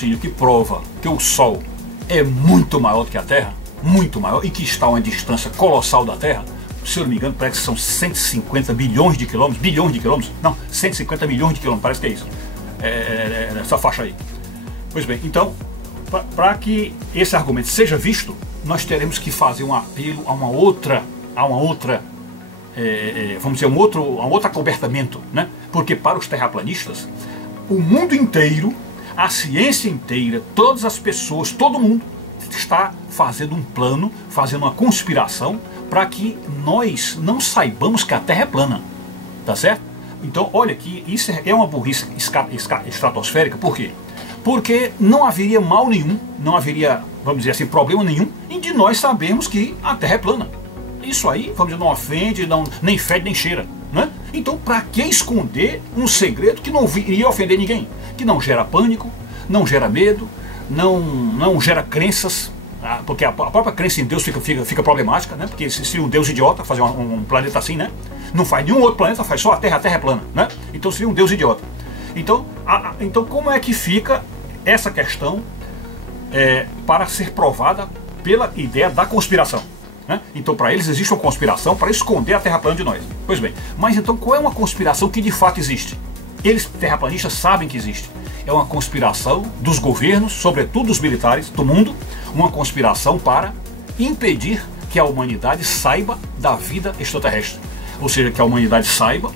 raciocínio que prova que o Sol é muito maior do que a Terra, muito maior, e que está a uma distância colossal da Terra, se eu não me engano, parece que são 150 bilhões de quilômetros, não, 150 milhões de quilômetros, parece que é isso, essa faixa aí. Pois bem, então, para que esse argumento seja visto, nós teremos que fazer um apelo a uma outra, vamos dizer, um outro acobertamento, né? Porque para os terraplanistas, o mundo inteiro, a ciência inteira, todas as pessoas, todo mundo está fazendo um plano, fazendo uma conspiração para que nós não saibamos que a Terra é plana, tá certo? Então, olha que isso é uma burrice estratosférica. Por quê? Porque não haveria mal nenhum, não haveria, vamos dizer assim, problema nenhum em de nós sabermos que a Terra é plana. Isso aí, vamos dizer, não ofende, nem fede, nem cheira, né? Então, para que esconder um segredo que não iria ofender ninguém? Que não gera pânico, não gera medo, não gera crenças, porque a própria crença em Deus fica problemática, né? Porque se um Deus idiota fazer um planeta assim, né? Não faz nenhum outro planeta, faz só a Terra é plana, né? Então seria um Deus idiota. Então como é que fica essa questão para ser provada pela ideia da conspiração? Né? Então para eles existe uma conspiração para esconder a Terra plana de nós. Pois bem, mas então qual é uma conspiração que de fato existe? Eles, terraplanistas, sabem que existe. É uma conspiração dos governos, sobretudo dos militares do mundo, uma conspiração para impedir que a humanidade saiba da vida extraterrestre. Ou seja, que a humanidade saiba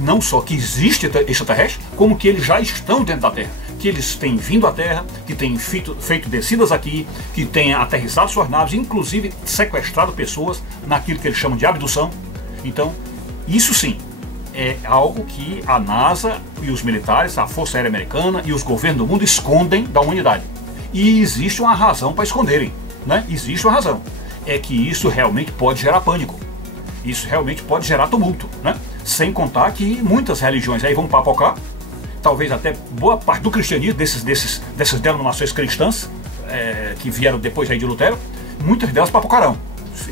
não só que existe extraterrestre, como que eles já estão dentro da Terra. Que eles têm vindo à Terra, que têm feito descidas aqui, que têm aterrissado suas naves, inclusive sequestrado pessoas naquilo que eles chamam de abdução. Então, isso sim, é algo que a NASA e os militares, a Força Aérea Americana e os governos do mundo escondem da humanidade. E existe uma razão para esconderem, né? Existe uma razão. É que isso realmente pode gerar pânico. Isso realmente pode gerar tumulto, né? Sem contar que muitas religiões aí vão papocar, talvez até boa parte do cristianismo, dessas denominações cristãs, que vieram depois aí de Lutero, muitas delas papocarão,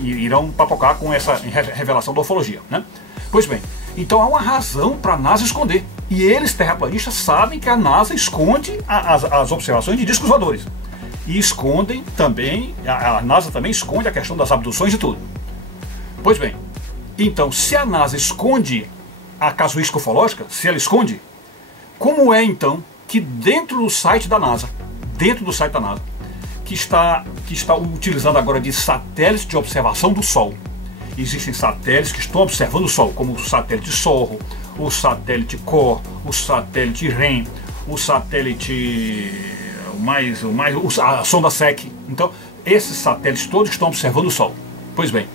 irão papocar com essa revelação da ufologia, né? Pois bem, então há uma razão para a NASA esconder. E eles, terraplanistas, sabem que a NASA esconde as observações de discos voadores. E escondem também, a NASA também esconde a questão das abduções e tudo. Pois bem, então se a NASA esconde a casuística ufológica, se ela esconde, como é então que dentro do site da NASA, que está utilizando agora de satélites de observação do Sol, existem satélites que estão observando o Sol, como o satélite Sorro, o satélite COR, o satélite REM, o satélite a sonda SEC. Então, esses satélites todos estão observando o Sol. Pois bem,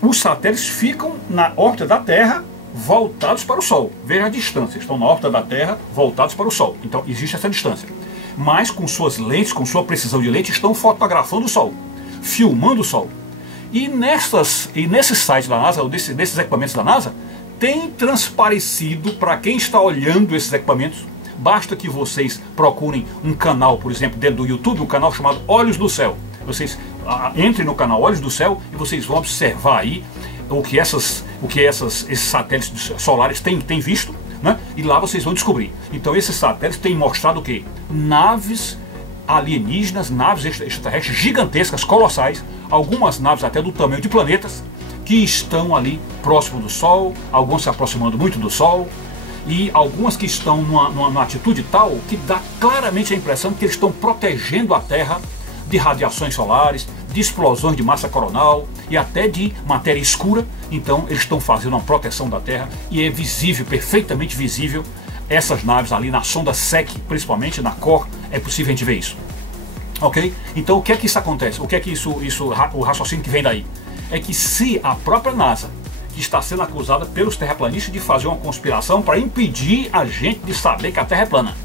os satélites ficam na órbita da Terra, voltados para o Sol. Veja a distância, estão na órbita da Terra, voltados para o Sol. Então, existe essa distância. Mas, com suas lentes, com sua precisão de lente, estão fotografando o Sol, filmando o Sol. E nesses sites da NASA, ou nesses equipamentos da NASA, tem transparecido para quem está olhando esses equipamentos. Basta que vocês procurem um canal, por exemplo, dentro do YouTube, um canal chamado Olhos do Céu. Vocês entrem no canal Olhos do Céu e vocês vão observar aí o que esses satélites solares têm visto, né? E lá vocês vão descobrir. Então esses satélites têm mostrado o quê? Naves alienígenas, naves extraterrestres gigantescas, colossais, algumas naves até do tamanho de planetas, que estão ali próximo do Sol, algumas se aproximando muito do Sol, e algumas que estão numa atitude tal que dá claramente a impressão que eles estão protegendo a Terra de radiações solares, de explosões de massa coronal e até de matéria escura. Então eles estão fazendo uma proteção da Terra e é visível, perfeitamente visível, essas naves ali na sonda SEC, principalmente na COR, é possível a gente ver isso. Ok? Então o que é que isso acontece? O que é que o raciocínio que vem daí? É que se a própria NASA, que está sendo acusada pelos terraplanistas de fazer uma conspiração para impedir a gente de saber que a Terra é plana,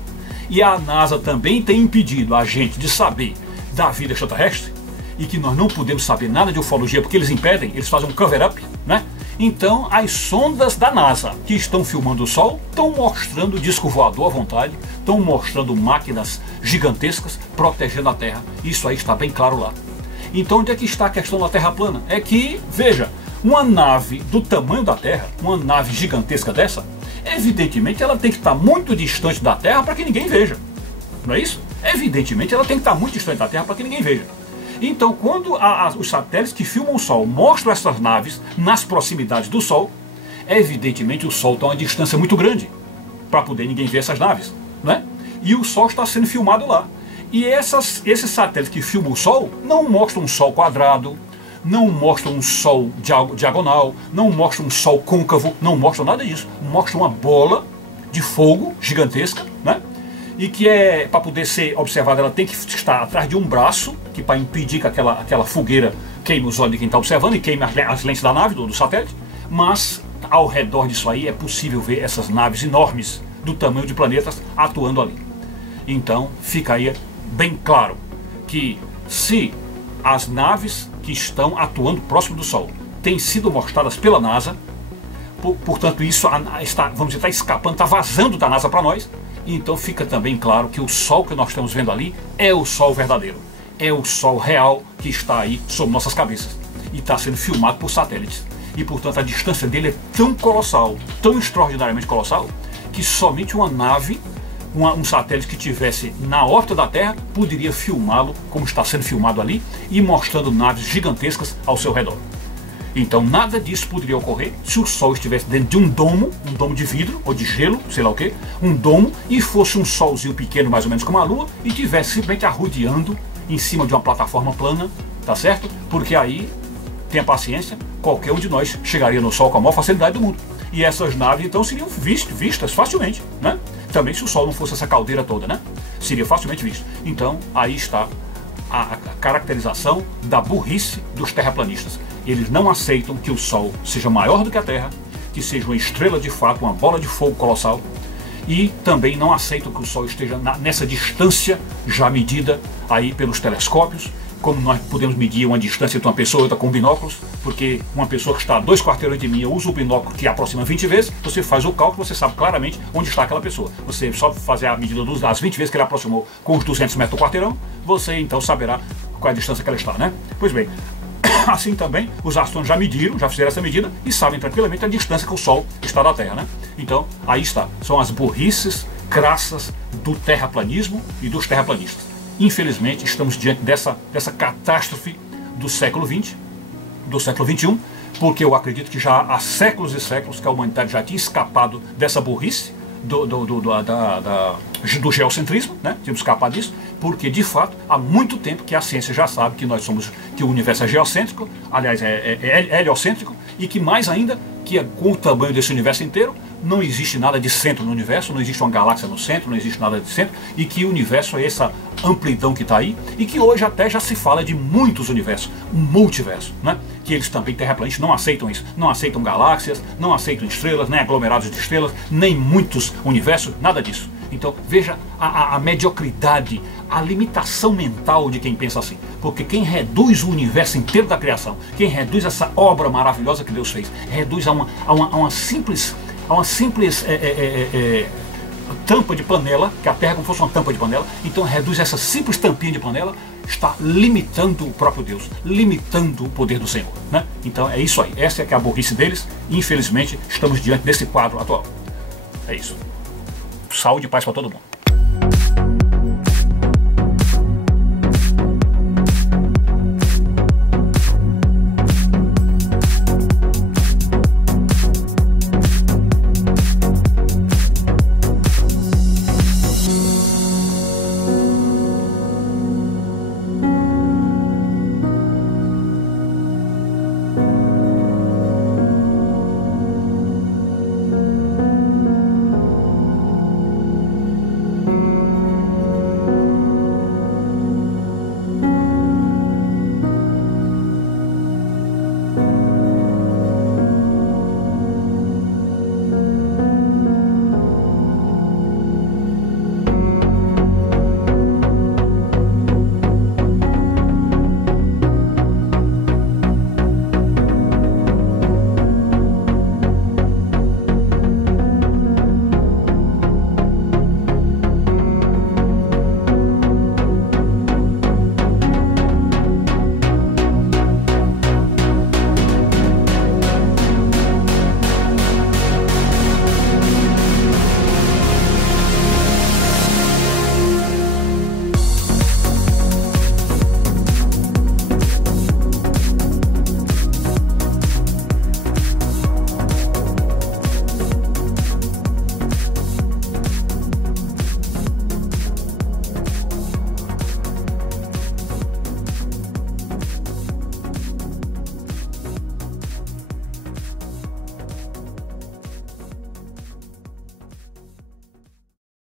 e a NASA também tem impedido a gente de saber da vida extraterrestre, e que nós não podemos saber nada de ufologia porque eles impedem, eles fazem um cover-up, né? Então as sondas da NASA que estão filmando o Sol estão mostrando disco voador à vontade, estão mostrando máquinas gigantescas protegendo a Terra. Isso aí está bem claro lá. Então onde é que está a questão da Terra plana? É que, veja, uma nave do tamanho da Terra, uma nave gigantesca dessa, evidentemente ela tem que estar muito distante da Terra para que ninguém veja. Não é isso? evidentemente ela tem que estar muito distante da Terra para que ninguém veja. Então, quando os satélites que filmam o Sol mostram essas naves nas proximidades do Sol, evidentemente o Sol está a uma distância muito grande para poder ninguém ver essas naves, né? E o Sol está sendo filmado lá. E esses satélites que filmam o Sol não mostram um Sol quadrado, não mostram um Sol diagonal, não mostram um Sol côncavo, não mostram nada disso. Mostram uma bola de fogo gigantesca, né? E que para poder ser observada, ela tem que estar atrás de um braço, que para impedir que aquela fogueira queime os olhos de quem está observando e queime as lentes da nave, do satélite. Mas ao redor disso aí é possível ver essas naves enormes do tamanho de planetas atuando ali. Então fica aí bem claro que se as naves que estão atuando próximo do Sol têm sido mostradas pela NASA, portanto isso está, vamos dizer, está escapando, está vazando da NASA para nós. Então fica também claro que o Sol que nós estamos vendo ali é o Sol verdadeiro, é o Sol real que está aí sobre nossas cabeças e está sendo filmado por satélites. E portanto a distância dele é tão colossal, tão extraordinariamente colossal, que somente uma nave, um satélite que estivesse na órbita da Terra poderia filmá-lo como está sendo filmado ali e mostrando naves gigantescas ao seu redor. Então nada disso poderia ocorrer se o Sol estivesse dentro de um domo de vidro ou de gelo, sei lá o que, um domo, e fosse um solzinho pequeno, mais ou menos como a Lua, e estivesse simplesmente arrodeando em cima de uma plataforma plana, tá certo? Porque aí, tenha paciência, qualquer um de nós chegaria no Sol com a maior facilidade do mundo. E essas naves então seriam vistas facilmente, né? Também se o Sol não fosse essa caldeira toda, né? Seria facilmente visto. Então aí está a caracterização da burrice dos terraplanistas. Eles não aceitam que o Sol seja maior do que a Terra, que seja uma estrela de fato, uma bola de fogo colossal, e também não aceitam que o Sol esteja nessa distância já medida aí pelos telescópios, como nós podemos medir uma distância entre uma pessoa e outra com binóculos, porque uma pessoa que está a 2 quarteirões de mim usa o binóculo que aproxima 20 vezes, você faz o cálculo, você sabe claramente onde está aquela pessoa. Você só fazer a medida das 20 vezes que ele aproximou com os 200 metros do quarteirão, você então saberá qual é a distância que ela está, né? Pois bem, assim também os astrônomos já mediram, já fizeram essa medida e sabem tranquilamente a distância que o Sol está da Terra, né? Então, aí está, são as burrices crassas do terraplanismo e dos terraplanistas. Infelizmente, estamos diante dessa catástrofe do século XX, do século XXI, porque eu acredito que já há séculos e séculos que a humanidade já tinha escapado dessa burrice do geocentrismo, né? Tínhamos escapado disso, porque de fato há muito tempo que a ciência já sabe que que o universo é geocêntrico, aliás é heliocêntrico, e que mais ainda, que com o tamanho desse universo inteiro, não existe nada de centro no universo, não existe uma galáxia no centro, não existe nada de centro, e que o universo é essa amplidão que está aí, e que hoje até já se fala de muitos universos, um multiverso, né? Que eles também, terraplanistas, não aceitam isso, não aceitam galáxias, não aceitam estrelas, nem aglomerados de estrelas, nem muitos universos, nada disso. Então veja a mediocridade, a limitação mental de quem pensa assim, porque quem reduz o universo inteiro da criação, quem reduz essa obra maravilhosa que Deus fez, reduz a uma simples tampa de panela, que a Terra é como se fosse uma tampa de panela, então reduz essa simples tampinha de panela, está limitando o próprio Deus, limitando o poder do Senhor, né? Então é isso aí, essa é que é a burrice deles, e infelizmente estamos diante desse quadro atual. É isso. Saúde e paz para todo mundo.